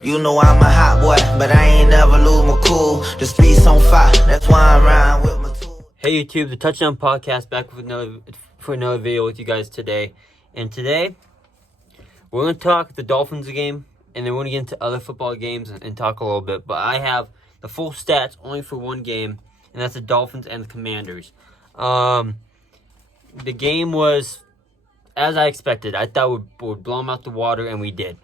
You know I'm a hot boy, but I ain't never lose my cool. The speed's on fire, that's why I'm riding with my tool. Hey YouTube, the Touchdown Podcast back with another video with you guys today. And today, we're going to talk the Dolphins game, and then we're going to get into other football games and talk a little bit. But I have the full stats only for one game, and that's the Dolphins and the Commanders. The game was, as I expected. I thought we'd blow them out the water, and we did.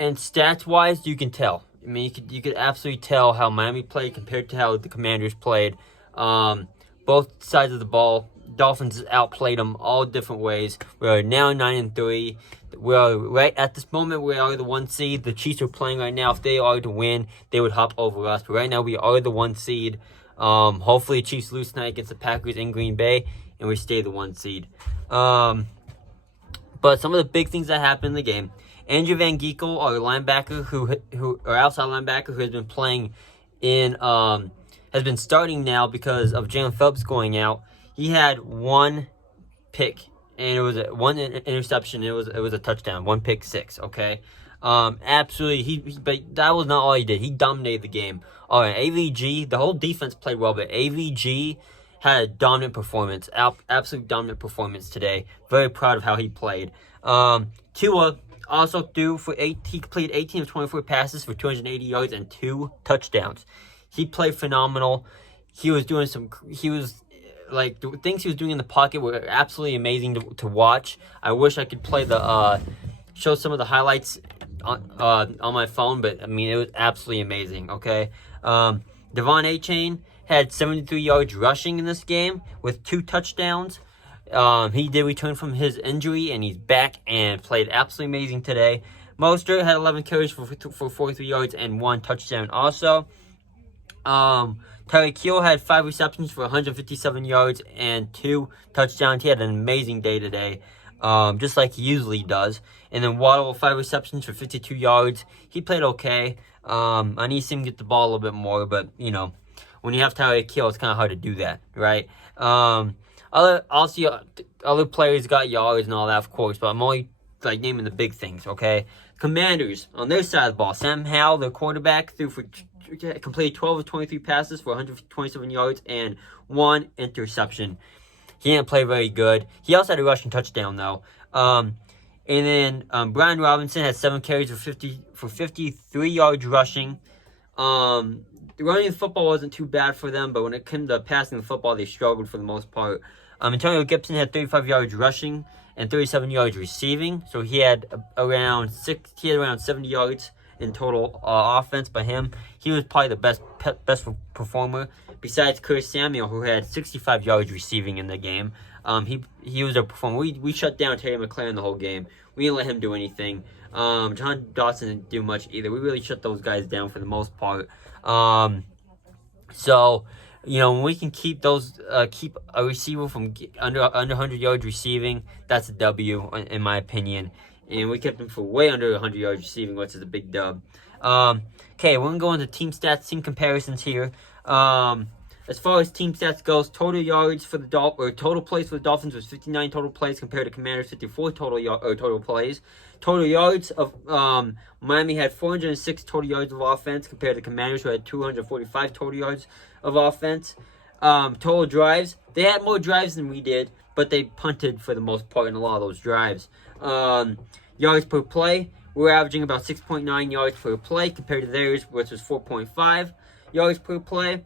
And stats-wise, you can tell. I mean, you could absolutely tell how Miami played compared to how the Commanders played. Both sides of the ball, Dolphins outplayed them all different ways. We are now 9-3. We are right at this moment. We are the 1 seed. The Chiefs are playing right now. If they are to win, they would hop over us. But right now, we are the 1 seed. Hopefully, Chiefs lose tonight against the Packers in Green Bay, and we stay the 1 seed. But some of the big things that happened in the game. Andrew Van Ginkel, our linebacker, our outside linebacker, who has been playing has been starting now because of Jalen Phillips going out. He had one pick, and it was one interception. It was a touchdown, 1 pick, 6. Okay, absolutely. But that was not all he did. He dominated the game. All right, AVG, the whole defense played well, but AVG had a dominant performance, absolute dominant performance today. Very proud of how he played. Tua also he completed 18 of 24 passes for 280 yards and 2 touchdowns. He played phenomenal. The things he was doing in the pocket were absolutely amazing to watch. I wish I could play show some of the highlights on my phone, but I mean, it was absolutely amazing. Okay, Devon Achane had 73 yards rushing in this game with 2 touchdowns. He did return from his injury, and he's back and played absolutely amazing today. Mostert had 11 carries for 43 yards and 1 touchdown also. Tyreek Hill had 5 receptions for 157 yards and 2 touchdowns. He had an amazing day today, just like he usually does. And then Waddle, 5 receptions for 52 yards. He played okay. I need to see him get the ball a little bit more, but, you know, when you have Tyreek Hill, it's kind of hard to do that, right? Other players got yards and all that, of course, but I'm only naming the big things, okay? Commanders, on their side of the ball, Sam Howell, their quarterback, completed 12 of 23 passes for 127 yards and 1 interception. He didn't play very good. He also had a rushing touchdown, though. And then Brian Robinson had 7 carries for 53 yards rushing. The running the football wasn't too bad for them, but when it came to passing the football, they struggled for the most part. Antonio Gibson had 35 yards rushing and 37 yards receiving, so he had around 70 yards in total offense by him. He was probably the best performer, besides Curtis Samuel, who had 65 yards receiving in the game. He was a performer. We shut down Terry McLaurin the whole game. We didn't let him do anything. John Dawson didn't do much either. We really shut those guys down for the most part. So, you know, when we can keep keep a receiver from under 100 yards receiving, that's a W in my opinion. And we kept him for way under 100 yards receiving, which is a big dub. Okay, we're gonna go into team stats, team comparisons here. As far as team stats goes, total yards for the total plays for the Dolphins was 59 total plays compared to Commanders 54 total plays. Total yards of Miami had 406 total yards of offense compared to Commanders, who had 245 total yards of offense. Total drives, they had more drives than we did, but they punted for the most part in a lot of those drives. Yards per play, we're averaging about 6.9 yards per play compared to theirs, which was 4.5 yards per play.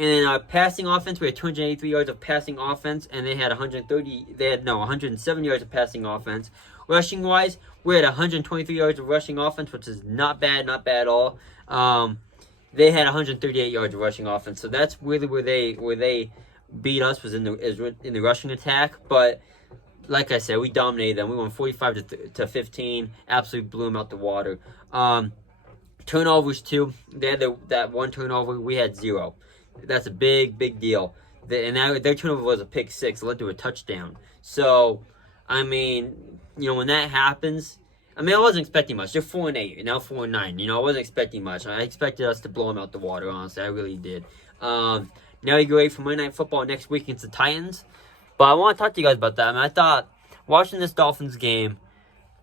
And then passing offense, we had 283 yards of passing offense, and they had 107 yards of passing offense. Rushing wise, we had 123 yards of rushing offense, which is not bad at all. They had 138 yards of rushing offense, so that's really where they beat us, was in the rushing attack. But like I said, we dominated them. We won 45 to 15. Absolutely blew them out the water. Turnovers too. They had that 1 turnover. We had 0. That's a big deal. And their turnover was a pick 6. It led to a touchdown. So, I mean, you know, when that happens, I mean, I wasn't expecting much. They're 4-8, and now 4-9. You know, I wasn't expecting much. I expected us to blow them out the water, honestly. I really did. Now you get ready for Monday Night Football next week against the Titans. But I want to talk to you guys about that. I mean, I thought, watching this Dolphins game,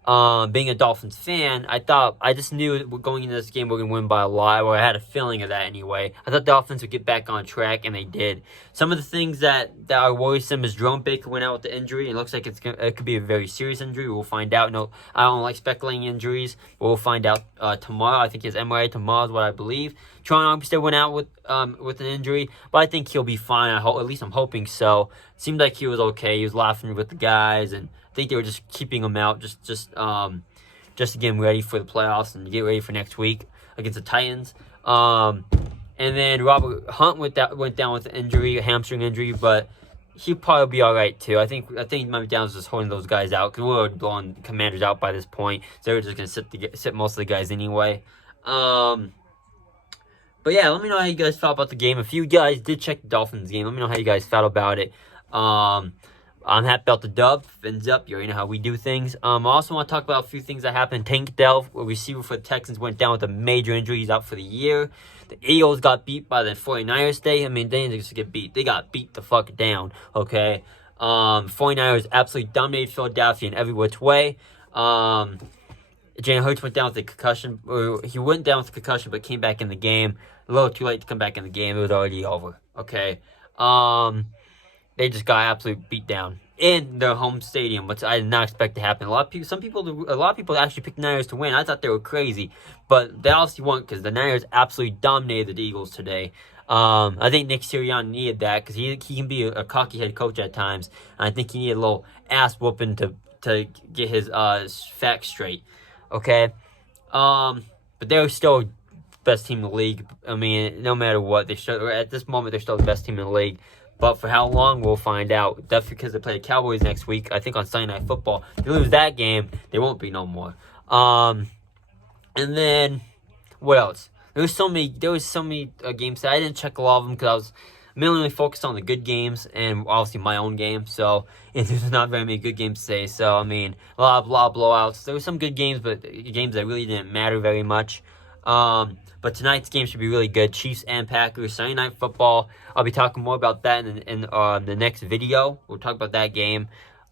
being a Dolphins fan, I just knew going into this game we're going to win by a lot, or I had a feeling of that anyway. I thought the Dolphins would get back on track, and they did. Some of the things that are worrisome is Jerome Baker went out with the injury. It looks like it could be a very serious injury. We'll find out. No, I don't like speculating injuries, but we'll find out tomorrow. I think his MRI tomorrow is what I believe. Tron Armstead went out with an injury, but I think he'll be fine. At least I'm hoping so. Seemed like he was okay. He was laughing with the guys, and I think they were just keeping him out, just to get him ready for the playoffs and get ready for next week against the Titans. And then Robert Hunt went down with an injury, a hamstring injury, but he'll probably be all right too. I think he might be down just holding those guys out because we're already blowing Commanders out by this point, so they're just gonna sit most of the guys anyway. But yeah, let me know how you guys felt about the game. If you guys did check the Dolphins game, let me know how you guys felt about it. I'm happy about the dub. Fins up. You already know how we do things. I also want to talk about a few things that happened. Tank Dell, a receiver for the Texans, went down with a major injury. He's out for the year. The Eagles got beat by the 49ers today. I mean, they didn't just get beat. They got beat the fuck down, okay? 49ers absolutely dominated Philadelphia in every which way. Jalen Hurts went down with a concussion. He went down with a concussion, but came back in the game. A little too late to come back in the game. It was already over, okay? They just got absolutely beat down in their home stadium, which I did not expect to happen. A lot of people actually picked the Niners to win. I thought they were crazy, but they obviously won because the Niners absolutely dominated the Eagles today. I think Nick Sirianni needed that because he can be a cocky head coach at times, and I think he needed a little ass whooping to get his facts straight. Okay, but they're still the best team in the league. I mean, no matter what, at this moment they're still the best team in the league. But for how long, we'll find out. That's because they play the Cowboys next week, I think on Sunday Night Football. If they lose that game, they won't be no more. And then, what else? There was so many games that I didn't check a lot of them because I was mainly focused on the good games and obviously my own game. So, and there's not very many good games today. So, I mean, a lot of blowouts. There were some good games, but games that really didn't matter very much. But tonight's game should be really good. Chiefs and Packers, Sunday Night Football. I'll be talking more about that in the next video. We'll talk about that game.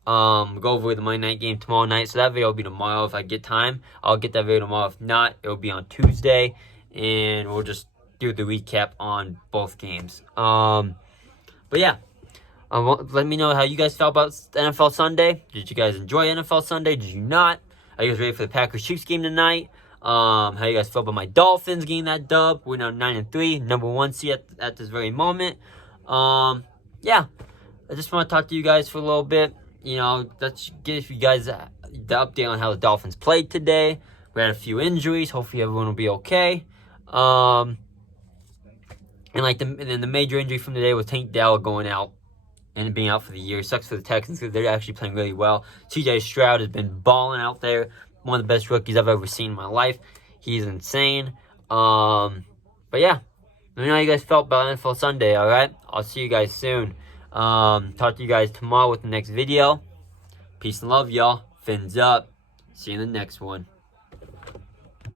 Go over the Monday night game tomorrow night. So that video will be tomorrow if I get time. I'll get that video tomorrow. If not, it will be on Tuesday. And we'll just do the recap on both games. But yeah. Let me know how you guys felt about NFL Sunday. Did you guys enjoy NFL Sunday? Did you not? Are you guys ready for the Packers-Chiefs game tonight? How you guys feel about my Dolphins getting that dub? We're now 9-3, number 1 seed at this very moment. Yeah, I just want to talk to you guys for a little bit. You know, let's give you guys the update on how the Dolphins played today. We had a few injuries. Hopefully, everyone will be okay. And then the major injury from today was Tank Dell going out and being out for the year. It sucks for the Texans because they're actually playing really well. CJ Stroud has been balling out there. One of the best rookies I've ever seen in my life. He's insane. But yeah. Let me know how you guys felt about NFL Sunday, alright? I'll see you guys soon. Talk to you guys tomorrow with the next video. Peace and love, y'all. Fins up. See you in the next one.